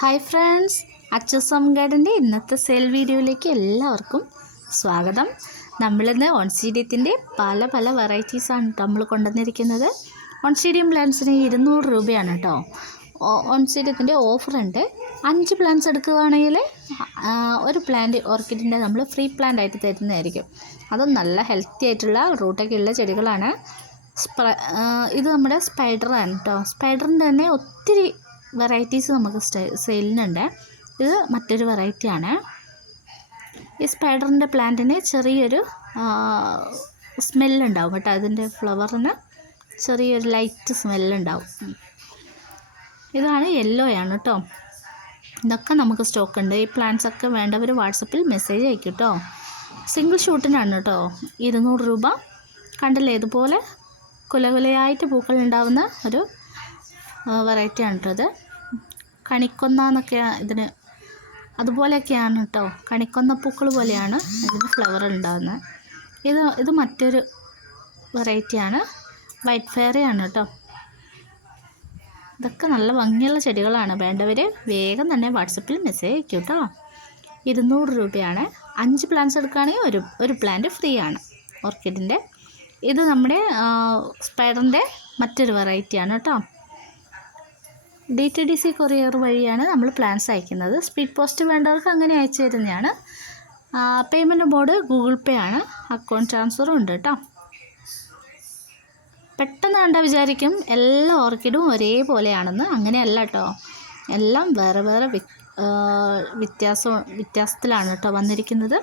Hi friends അച്ചസം ഗാർഡന്റെ ഇന്നത്തെ sale വീഡിയോയിലേക്ക് എല്ലാവർക്കും സ്വാഗതം. നമ്മളിന്ന് ഓൺസീഡിയത്തിന്റെ പല പല വെറൈറ്റീസാണ് നമ്മൾ കൊണ്ടുവന്നിരിക്കുന്നത്. ഓൺസീഡിയം പ്ലാന്റ്സിന് ഇരുന്നൂറ് രൂപയാണ് കേട്ടോ. ഓൺസീഡിയത്തിന്റെ ഓഫറുണ്ട് അഞ്ച് പ്ലാന്റ്സ് എടുക്കുകയാണെങ്കിൽ ഒരു പ്ലാന്റ് ഓർക്കിഡിന്റെ നമ്മൾ ഫ്രീ പ്ലാന്റ് ആയിട്ട് തരുന്നതായിരിക്കും. അതും നല്ല ഹെൽത്തി ആയിട്ടുള്ള റൂട്ടൊക്കെ ഉള്ള ചെടികളാണ്. ഇത് നമ്മുടെ സ്പൈഡറാണ് കേട്ടോ. സ്പൈഡറിന്റെ തന്നെ ഒത്തിരി വെറൈറ്റീസ് നമുക്ക് സെയിലിനുണ്ട്. ഇത് മറ്റൊരു വെറൈറ്റിയാണ് ഈ സ്പൈഡറിന്റെ പ്ലാന്റിന് ചെറിയൊരു സ്മെല്ലുണ്ടാവും കേട്ടോ. അതിന്റെ ഫ്ലവറിന് ചെറിയൊരു ലൈറ്റ് സ്മെല്ലുണ്ടാവും ഇതാണ് യെല്ലോ ആണ് കേട്ടോ. ഇതൊക്കെ നമുക്ക് സ്റ്റോക്ക് ഉണ്ട്. ഈ പ്ലാന്റ്സ് ഒക്കെ വേണ്ടവർ വാട്സപ്പിൽ മെസ്സേജ് അയക്കും കേട്ടോ. സിംഗിൾ ഷൂട്ടിനാണ് കേട്ടോ. ഇരുന്നൂറ് രൂപ. കണ്ടില്ലേ? ഇതുപോലെ കുലകുലയായിട്ട് പൂക്കൾ ഉണ്ടാവുന്ന ഒരു വെറൈറ്റിയാണ് കേട്ടോ ഇത് കണിക്കൊന്ന എന്നൊക്കെ ഇതിന് അതുപോലെയൊക്കെയാണ് കേട്ടോ. കണിക്കൊന്ന പൂക്കൾ പോലെയാണ് ഇതിന് ഫ്ലവർ ഉണ്ടാകുന്നത് ഇത് ഇത് മറ്റൊരു വെറൈറ്റിയാണ് വൈറ്റ് ഫെയറിയാണ് കേട്ടോ. ഇതൊക്കെ നല്ല ഭംഗിയുള്ള ചെടികളാണ്. വേണ്ടവർ വേഗം തന്നെ വാട്സപ്പിൽ മെസ്സേജ് അയക്കും കേട്ടോ. ഇരുന്നൂറ് രൂപയാണ്. അഞ്ച് പ്ലാന്റ്സ് എടുക്കുകയാണെങ്കിൽ ഒരു ഒരു പ്ലാന്റ് ഫ്രീ ആണ്. ഓർക്കിഡിന്റെ ഇത് നമ്മുടെ സ്പൈഡറിന്റെ മറ്റൊരു വെറൈറ്റിയാണ് കേട്ടോ. D T D C courier വഴിയാണ് നമ്മൾ പ്ലാൻസ് അയക്കുന്നത്. സ്പീഡ് പോസ്റ്റ് വേണ്ടവർക്ക് അങ്ങനെ അയച്ചു തരുന്നതാണ്. പേയ്മെന്റ് മോഡ് ഗൂഗിൾ പേ ആണ്. അക്കൗണ്ട് ട്രാൻസ്ഫറും ഉണ്ട് കേട്ടോ പെട്ടെന്ന് കണ്ട വിചാരിക്കും എല്ലാ ഓർക്കിഡും ഒരേപോലെയാണെന്ന്. അങ്ങനെയല്ല കേട്ടോ എല്ലാം വേറെ വേറെ വ്യത്യാസം വ്യത്യാസത്തിലാണ് കേട്ടോ വന്നിരിക്കുന്നത്.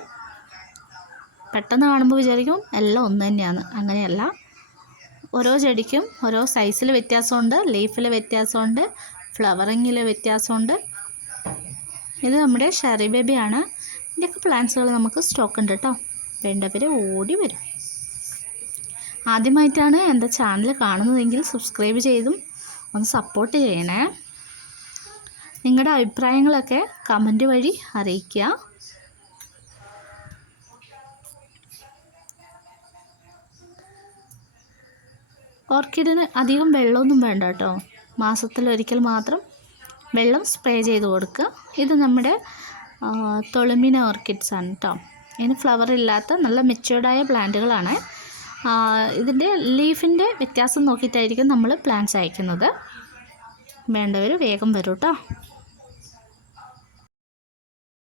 പെട്ടെന്ന് കാണുമ്പോൾ വിചാരിക്കും എല്ലാം ഒന്ന് തന്നെയാണ്. അങ്ങനെയല്ല. ഓരോ ചെടിക്കും ഓരോ സൈസിൽ വ്യത്യാസമുണ്ട് ലീഫിൽ വ്യത്യാസമുണ്ട് ഫ്ലവറിങ്ങിൽ വ്യത്യാസമുണ്ട്. ഇത് നമ്മുടെ ഷെറി ബേബിയാണ്. ഇതിന്റെയൊക്കെ പ്ലാന്റ്സുകൾ നമുക്ക് സ്റ്റോക്ക് ഉണ്ട് കേട്ടോ വേണ്ടവർ ഓടി വരും. ആദ്യമായിട്ടാണ് എന്റെ ചാനൽ കാണുന്നതെങ്കിൽ സബ്സ്ക്രൈബ് ചെയ്തും ഒന്ന് സപ്പോർട്ട് ചെയ്യണേ. നിങ്ങളുടെ അഭിപ്രായങ്ങളൊക്കെ കമന്റ് വഴി അറിയിക്കുക. ഓർക്കിഡിന് അധികം വെള്ളമൊന്നും വേണ്ട കേട്ടോ മാസത്തിലൊരിക്കൽ മാത്രം വെള്ളം സ്പ്രേ ചെയ്ത് കൊടുക്കുക. ഇത് നമ്മുടെ തൊളുമിന ഓർക്കിഡ്സ് ആണ് കേട്ടോ ഇതിന് ഫ്ലവർ ഇല്ലാത്ത നല്ല മെച്ചുവേർഡായ പ്ലാന്റുകളാണ്. ഇതിന്റെ ലീഫിന്റെ വ്യത്യാസം നോക്കിയിട്ടായിരിക്കും നമ്മൾ പ്ലാന്റ്സ് അയക്കുന്നത്. വേണ്ടവർ വേഗം വരൂ കേട്ടോ